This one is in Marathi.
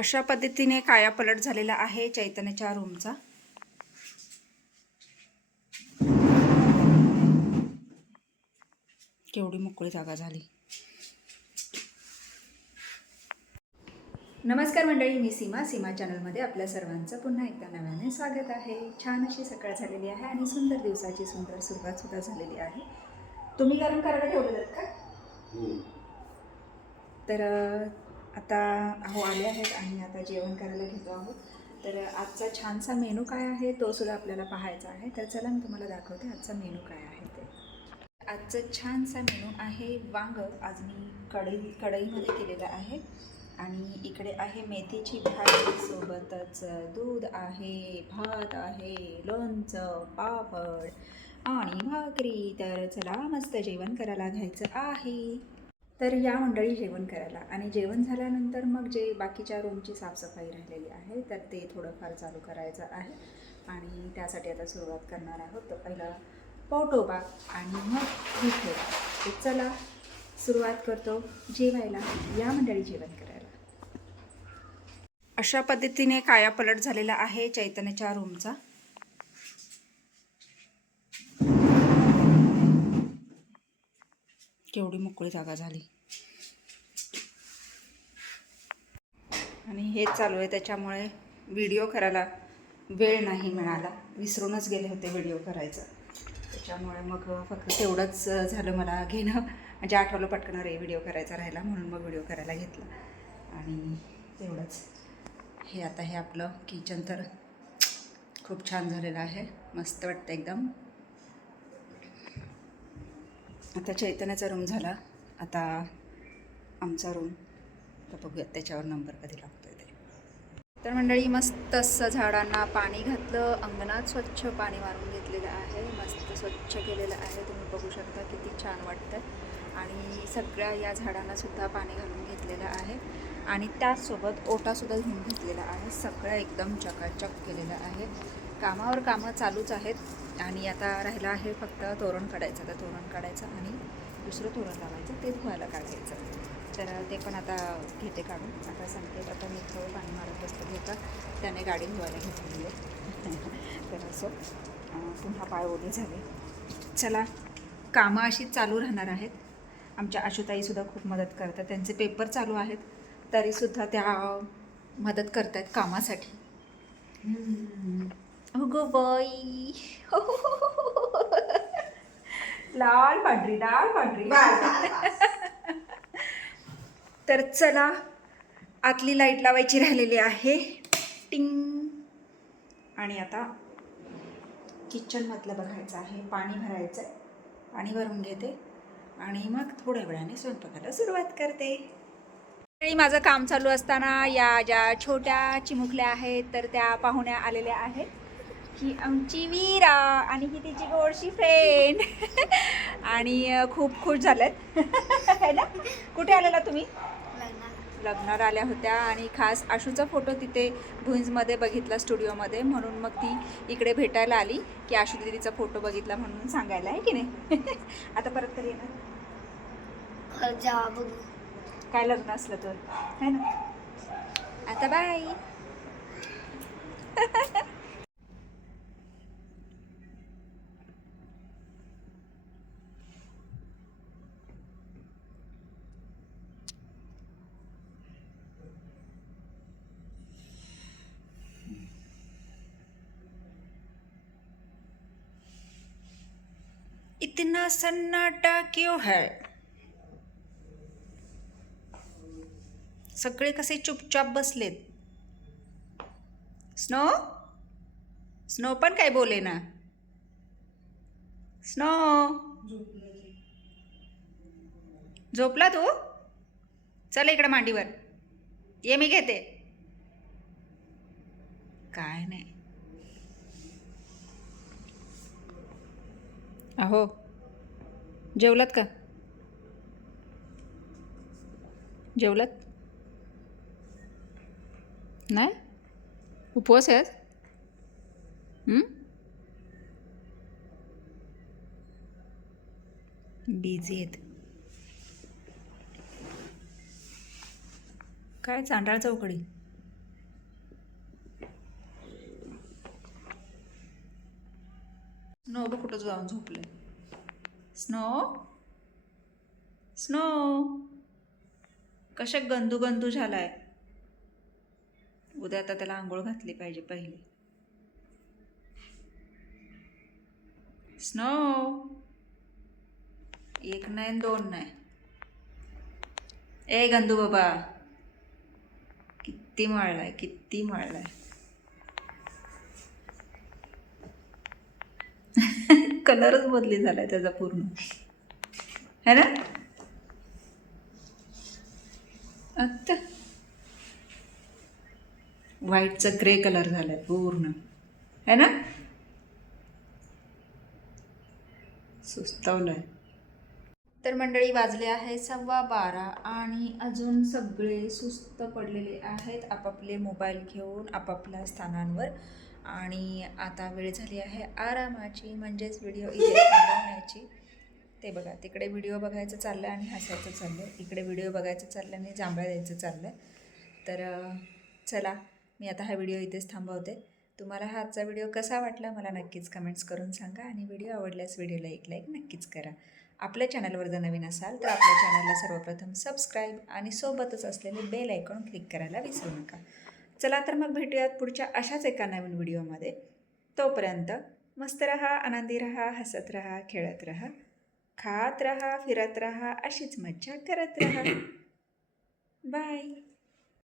अशा पद्धतीने कायापलट झालेला आहे चैतन्याच्या रूमचा। केवढी मोकळी जागा झाली। नमस्कार मंडळी, मी सीमा चॅनलमध्ये आपल्या सर्वांचं पुन्हा एकदा नव्याने स्वागत आहे। छान अशी सकाळ झालेली आहे आणि सुंदर दिवसाची सुंदर सुरुवात सुद्धा झालेली आहे। तुम्ही गरम करायला ठेवलेत का? तर आता आले आहेत आणि आता जेवण करायला घेतो आहोत। तर आजचा छानसा मेनू काय आहे तो सुद्धा आपल्याला पाहायचा आहे। तर चला मी तुम्हाला दाखवते आजचा मेनू काय आहे ते। आजचा छानसा मेनू आहे वांग। आज मी कढईमध्ये केलेलं आहे आणि इकडे आहे मेथीची भाजी, सोबतच दूध आहे, भात आहे, लोणचं, पापड आणि भाकरी। तर चला मस्त जेवण करायला घ्यायचं आहे। तर या मंडळी जेवण करायला, आणि जेवण झाल्यानंतर मग जे बाकीच्या रूमची साफसफाई राहिलेली आहे तर ते थोडंफार चालू करायचं आहे आणि त्यासाठी आता सुरुवात करणार आहोत। तर पहिला पोटोबा आणि मग विठोबा। तर चला सुरुवात करतो जेवायला, या मंडळी जेवण करायला। अशा पद्धतीने कायापलट झालेला आहे चैतन्याच्या रूमचा। केवढी मोकळी जागा झाली आणि हेच चालू आहे, त्याच्यामुळे व्हिडिओ करायला वेळ नाही मिळाला। विसरूनच गेले होते व्हिडिओ करायचं, त्याच्यामुळे मग फक्त तेवढंच झालं मला घेणं, म्हणजे आठवलं पटकन रे व्हिडिओ करायचा राहिला, म्हणून मग व्हिडिओ करायला घेतला आणि तेवढंच। हे आता हे आपलं किचन तर खूप छान झालेलं आहे, मस्त वाटतं एकदम। आता चैतन्याचा रूम झाला, आता आमचा रूम, तर बघूयात त्याच्यावर नंबर कधी लागतोय ते। तर मंडळी मस्त असं झाडांना पाणी घातलं, अंगणात स्वच्छ पाणी मारून घेतलेलं आहे, मस्त स्वच्छ केलेलं आहे। तुम्ही बघू शकता किती छान वाटतं। आणि सगळ्या या झाडांना सुद्धा पाणी घालून घेतलेलं आहे आणि त्याचसोबत ओटासुद्धा घेऊन घेतलेला आहे। सगळं एकदम चकाचक केलेलं आहे। कामावर कामं चालूच आहेत आणि आता राहिलं आहे फक्त तोरण काढायचं। तर तोरण काढायचं आणि दुसरं तोरण लावायचं, ते धुवायला काढायचं। तर ते पण आता घेते काढून। आता सांगते, आता मी थोडं पाणी मारत बसतो घेता, त्याने गाडी धुवायला घेतलेली आहे। तर असं पुन्हा पाय ओले झाले। चला, कामं अशीच चालू राहणार आहेत। आमच्या आशुताईसुद्धा खूप मदत करतात, त्यांचे पेपर चालू आहेत तरीसुद्धा त्या मदत करत आहेत कामासाठी। अगो बाई, लाल पांढरी लाल पांढरी। तर चला, आतली लाईट लावायची राहिलेली आहे, टिंग। आणि आता किचनमधलं बघायचं आहे, पाणी भरायचं आहे, पाणी भरून घेते आणि मग थोड्या वेळाने स्वयंपाकाला सुरुवात करते। माझं काम चालू असताना या ज्या छोट्या चिमुकल्या आहेत तर त्या पाहुण्या आलेल्या आहेत। ही आमची वीरा आणि ही तिची गोडशी फ्रेंड आणि खूप खुश झालेत है ना। कुठे आलेला तुम्ही? लग्नाला आल्या होत्या आणि खास आशूचा फोटो तिथे भुईंजमध्ये बघितला स्टुडिओमध्ये, म्हणून मग ती इकडे भेटायला आली की आशू दीदीचा फोटो बघितला म्हणून सांगायला, आहे की नाही। आता परत कधी येणार? काय लग्न असलं तर, है ना। आता बाय। इतना सन्नाटा क्यों है? सगळे कसे चुपचाप बसलेत। स्नो स्नो पण काय बोले ना। स्नो झोपला तू? चल इकडे मांडीवर ये, मी घेते। काय नाही, अहो जेवलात का? जेवलात नाही? उपवास आहेत? बिझी आहेत काय? चांडाळ चौकडी नो बघ कुठं जाऊन झोपले. स्नो स्नो कशा गंदू गंदू झालाय. उद्या आता त्याला आंघोळ घातली पाहिजे पहिली. स्नो 1 नाही 2 नाही. ए गंदू बाबा किती मळलाय किती मळलाय. कलरच बदली झालाय त्याचा पूर्ण है ना. आता व्हाईटचा ग्रे कलर झालाय पूर्ण है ना. सुस्तवलंय. तर मंडळी वाजले आहे 12:15 आणि अजून सगळे सुस्त पडलेले आहेत आपापले मोबाईल घेऊन आपापल्या स्थानांवर. आणि आता वेळ झाली आहे आरामाची, म्हणजेच व्हिडिओ इथे थांबवण्याची. ते बघा तिकडे व्हिडिओ बघायचं चाललं आणि हसायचं चाललं, इकडे व्हिडिओ बघायचं चाललं आणि जांभळ्या द्यायचं चाललं. तर चला मी आता हा व्हिडिओ इथेच थांबवते. तुम्हाला हा आजचा व्हिडिओ कसा वाटला मला नक्कीच कमेंट्स करून सांगा आणि व्हिडिओ आवडल्यास व्हिडिओला एक लाईक नक्कीच करा. आपल्या चॅनलवर जर नवीन असाल तर आपल्या चॅनलला सर्वप्रथम सबस्क्राईब आणि सोबतच असलेले बेल आयकॉन क्लिक करायला विसरू नका. चला तर मग भेटूयात पुढच्या अशाच एका नवीन व्हिडिओमध्ये. तोपर्यंत मस्त रहा, आनंदी रहा, हसत रहा, खेळत रहा, खात रहा, फिरत रहा, अशीच मज्जा करत रहा. बाय.